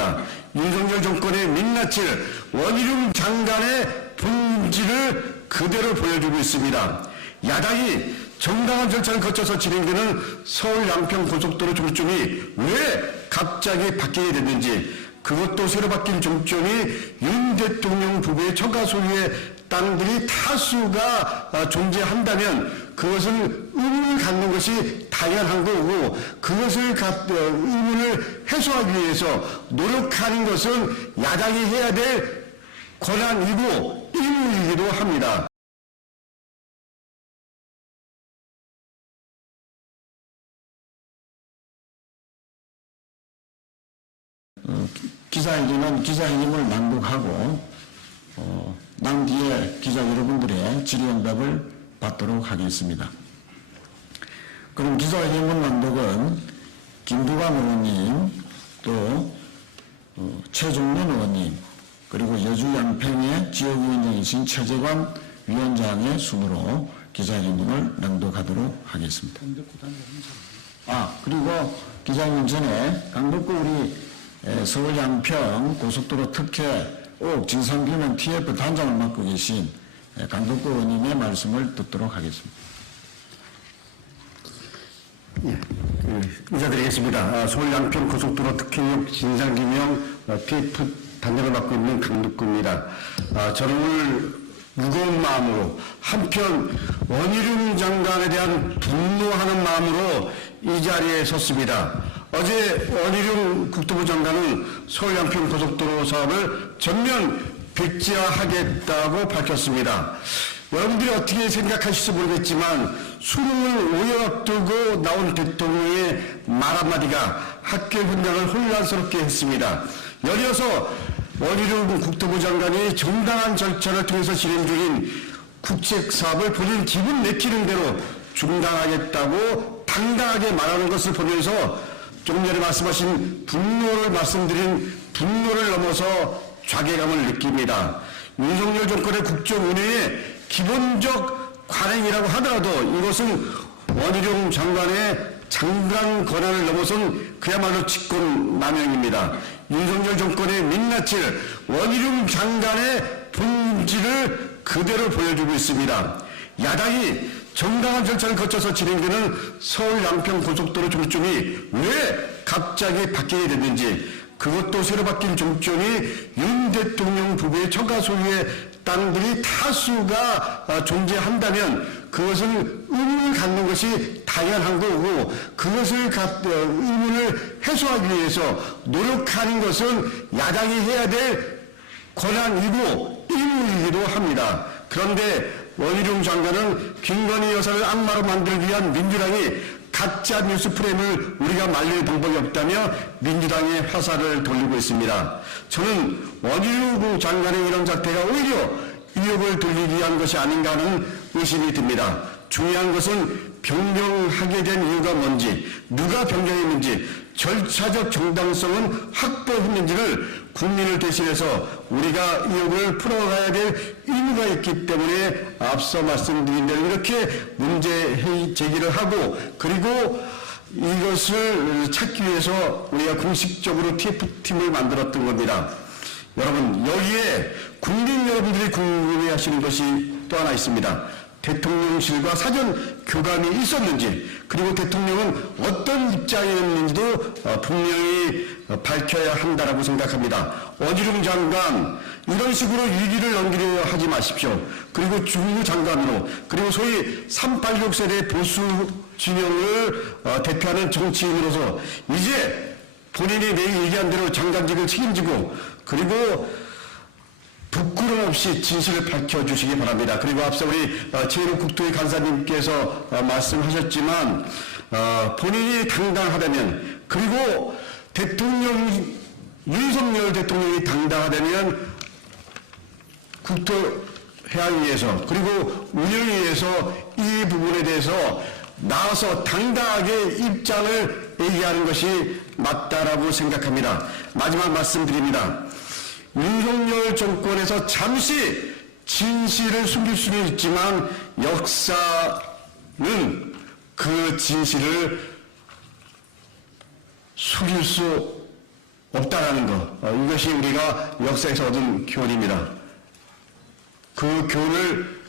있습니다. 윤석열 정권의 민낯을 원희룡 장관의 본질을 그대로 보여주고 있습니다. 야당이 정당한 절차를 거쳐서 진행되는 서울 양평 고속도로 종점이 왜 갑자기 바뀌게 됐는지, 그것도 새로 바뀐 종점이 윤 대통령 부부의 처가 소유의 땅들이 다수가 존재한다면 그것을 의문을 갖는 것이 당연한 거고, 그것을 의문을 해소하기 위해서 노력하는 것은 야당이 해야 될 권한이고 의무이기도 합니다. 기자회견은 기자회견을 낭독하고 난 뒤에 기자 여러분들의 질의응답을 받도록 하겠습니다. 그럼 기자회견문 낭독은 김두관 의원님, 또 최종년 의원님, 그리고 여주 양평의 지역위원장이신 최재관 위원장의 순으로 기자회견문을 낭독하도록 하겠습니다. 그리고 기자회견 전에 강덕구 우리 서울 양평 고속도로 특혜 옥 진상규명 TF 단장을 맡고 계신 강덕구 의원님의 말씀을 듣도록 하겠습니다. 인사드리겠습니다. 서울 양평 고속도로 특혜역 진상규명 TF 단장을 맡고 있는 강덕구입니다. 저는 오늘 무거운 마음으로, 한편 원희룡 장관에 대한 분노하는 마음으로 이 자리에 섰습니다. 어제 원희룡 국토부 장관은 서울 양평 고속도로 사업을 전면 백지화하겠다고 밝혔습니다. 여러분들이 어떻게 생각하실지 모르겠지만 수능을 5년 앞두고 나온 대통령의 말 한마디가 학교 현장을 혼란스럽게 했습니다. 연이어서 원희룡 국토부 장관이 정당한 절차를 통해서 진행 중인 국책 사업을 본인 기분 내키는 대로 중단하겠다고 당당하게 말하는 것을 보면서 좀 전에 말씀하신 말씀드린 분노를 넘어서 자괴감을 느낍니다. 윤석열 정권의 국정 운영의 기본적 관행이라고 하더라도 이것은 원희룡 장관의 장관 권한을 넘어선 그야말로 직권남용입니다. 윤석열 정권의 민낯을 원희룡 장관의 본질을 그대로 보여주고 있습니다. 야당이 정당한 절차를 거쳐서 진행되는 서울 양평 고속도로 종점이 왜 갑자기 바뀌게 됐는지, 그것도 새로 바뀐 종점이 윤 대통령 부부의 처가 소유의 땅들이 다수가 존재한다면 그것을 의문을 갖는 것이 당연한 거고, 그것을 의문을 해소하기 위해서 노력하는 것은 야당이 해야 될 권한이고 의무이기도 합니다. 그런데 원희룡 장관은 김건희 여사를 악마로 만들기 위한 민주당이 가짜 뉴스 프레임을 우리가 말릴 방법이 없다며 민주당의 화살을 돌리고 있습니다. 저는 원희룡 장관의 이런 자태가 오히려 의혹을 돌리기 위한 것이 아닌가 하는 의심이 듭니다. 중요한 것은 변경하게 된 이유가 뭔지, 누가 변경했는지, 절차적 정당성은 확보했는지를 국민을 대신해서 우리가 의혹을 풀어가야 될 의무가 있기 때문에 앞서 말씀드린 대로 이렇게 문제 제기를 하고, 그리고 이것을 찾기 위해서 우리가 공식적으로 TF팀을 만들었던 겁니다. 여러분, 여기에 국민 여러분들이 궁금해하시는 것이 또 하나 있습니다. 대통령실과 사전 교감이 있었는지, 그리고 대통령은 어떤 입장이었는지도 분명히 밝혀야 한다라고 생각합니다. 원희룡 장관, 이런 식으로 위기를 넘기려 하지 마십시오. 그리고 주무장관으로, 그리고 소위 386 세대 보수 진영을 대표하는 정치인으로서 이제 본인이 내일 얘기한 대로 장관직을 책임지고, 그리고 부끄럼 없이 진실을 밝혀주시기 바랍니다. 그리고 앞서 우리 최일호 국토위 간사님께서 말씀하셨지만 본인이 당당하다면, 그리고 윤석열 대통령이 당당하다면 국토해양위에서 그리고 운영위에서 이 부분에 대해서 나와서 당당하게 입장을 얘기하는 것이 맞다라고 생각합니다. 마지막 말씀드립니다. 윤석열 정권에서 잠시 진실을 숨길 수는 있지만 역사는 그 진실을 숨길 수 없다라는 것, 이것이 우리가 역사에서 얻은 교훈입니다. 그 교훈을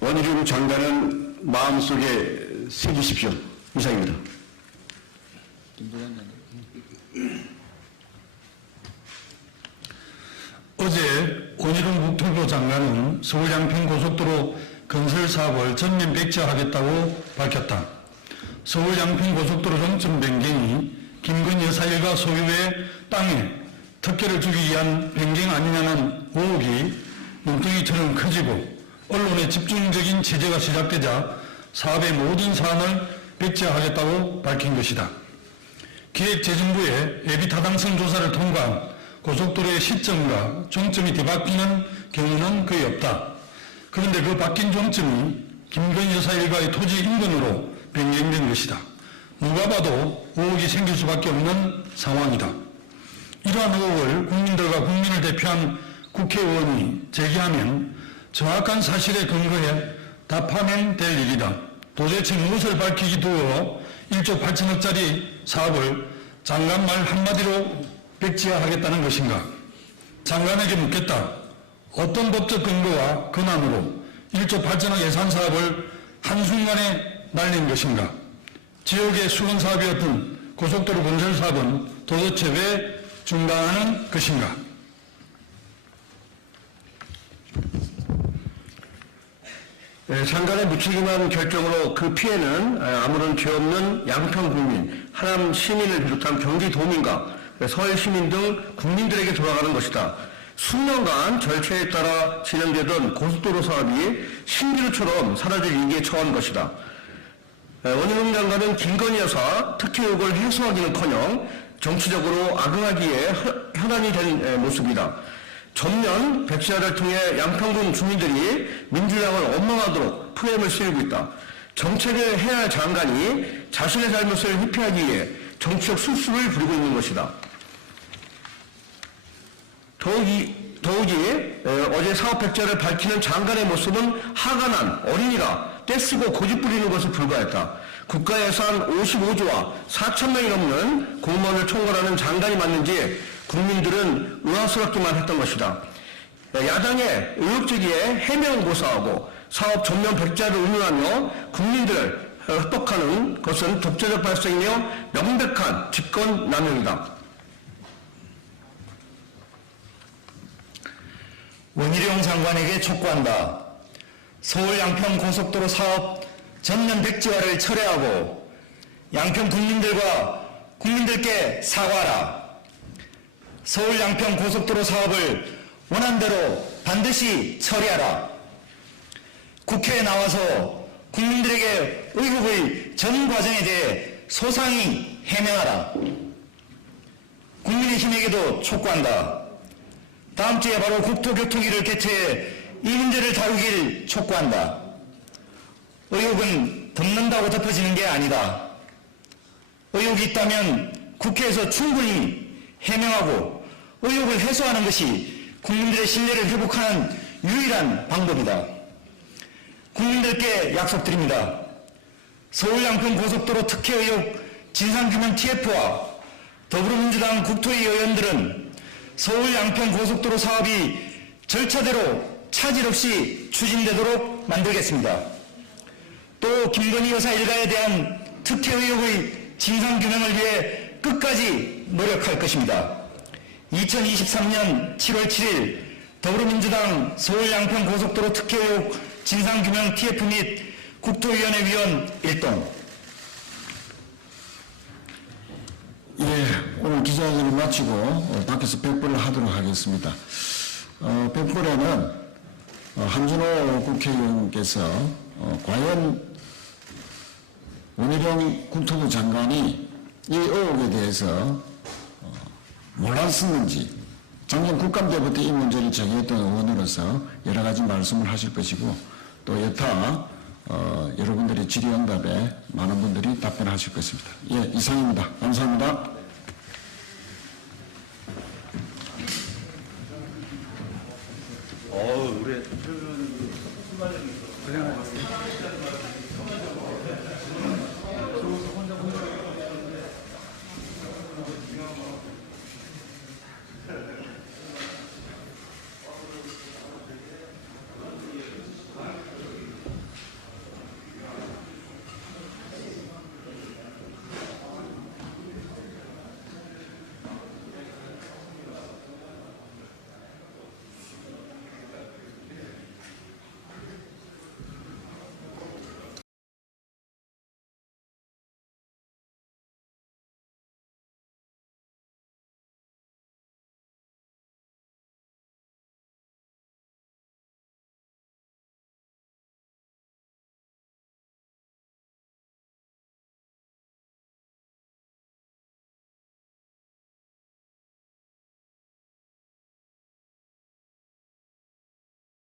원희룡 장관은 마음속에 새기십시오. 이상입니다. 어제 원희룡 국토부 장관은 서울 양평 고속도로 건설 사업을 전면 백지화하겠다고 밝혔다. 서울 양평 고속도로 종점 변경이 김건희 여사 일가 소유의 땅에 특혜를 주기 위한 변경 아니냐는 의혹이 눈덩이처럼 커지고 언론의 집중적인 취재가 시작되자 사업의 모든 사안을 백지화하겠다고 밝힌 것이다. 기획재정부의 예비타당성 조사를 통과한 고속도로의 시점과 종점이 뒤바뀌는 경우는 거의 없다. 그런데 그 바뀐 종점이 김건희 여사 일가의 토지 인근으로 변경된 것이다. 누가 봐도 의혹이 생길 수밖에 없는 상황이다. 이러한 의혹을 국민들과 국민을 대표한 국회의원이 제기하면 정확한 사실에 근거해 답하면 될 일이다. 도대체 무엇을 밝히기도 어려워 1조 8천억짜리 사업을 장관 말 한마디로 백지화하겠다는 것인가? 장관에게 묻겠다. 어떤 법적 근거와 근한으로 1조 8천억 예산 사업을 한순간에 날린 것인가? 지역의 수건 사업이었던 고속도로 건설 사업은 도대체 왜 중단하는 것인가? 장관의 무책임한 결정으로 그 피해는 아무런 죄 없는 양평 국민, 하남 시민을 비롯한 경기도민과 서울 시민 등 국민들에게 돌아가는 것이다. 수년간 절차에 따라 진행되던 고속도로 사업이 신기루처럼 사라질 위기에 처한 것이다. 원희룡 장관은 김건희 여사 특혜 의혹을 해소하기는커녕 정치적으로 악용하기에 현안이 된 모습이다. 전면 백지화를 통해 양평군 주민들이 민주당을 원망하도록 프레임을 씌우고 있다. 정책을 해야 할 장관이 자신의 잘못을 회피하기 위해 정치적 술수를 부리고 있는 것이다. 더욱이 어제 사업 백지화를 밝히는 장관의 모습은 화가 난 어린이가 떼쓰고 고집 부리는 것에 불과했다. 국가 예산 55조와 4천명이 넘는 공무원을 총괄하는 장관이 맞는지 국민들은 의아스럽기만 했던 것이다. 야당의 의혹제기에 해명고사하고 사업 전면 백지화를 운운하며 국민들을 협박하는 것은 독재적 발상이며 명백한 직권남용이다. 원희룡 장관에게 촉구한다. 서울 양평 고속도로 사업 전면 백지화를 철회하고 양평 국민들께 사과하라. 서울 양평 고속도로 사업을 원한대로 반드시 처리하라. 국회에 나와서 국민들에게 의혹의 전 과정에 대해 소상히 해명하라. 국민의힘에게도 촉구한다. 다음 주에 바로 국토교통위를 개최해 이 문제를 다루길 촉구한다. 의혹은 덮는다고 덮어지는 게 아니다. 의혹이 있다면 국회에서 충분히 해명하고 의혹을 해소하는 것이 국민들의 신뢰를 회복하는 유일한 방법이다. 국민들께 약속드립니다. 서울 양평 고속도로 특혜 의혹 진상규명 TF와 더불어민주당 국토위 의원들은 서울 양평 고속도로 사업이 절차대로 차질 없이 추진되도록 만들겠습니다. 또 김건희 여사 일가에 대한 특혜 의혹의 진상규명을 위해 끝까지 노력할 것입니다. 2023년 7월 7일 더불어민주당 서울 양평 고속도로 특혜 의혹 진상규명 TF 및 국토위원회 위원 1동. 예, 오늘 기자회견을 마치고 밖에서 백벌을 하도록 하겠습니다. 백벌에는 한준호 국회의원께서 과연 원희룡 국토부 장관이 이 의혹에 대해서 몰랐었는지 작년 국감 때부터 이 문제를 제기했던 의원으로서 여러 가지 말씀을 하실 것이고 또 여타 여러분들의 질의응답에 많은 분들이 답변하실 것입니다. 예, 이상입니다. 감사합니다. 우리 고생하셨습니다.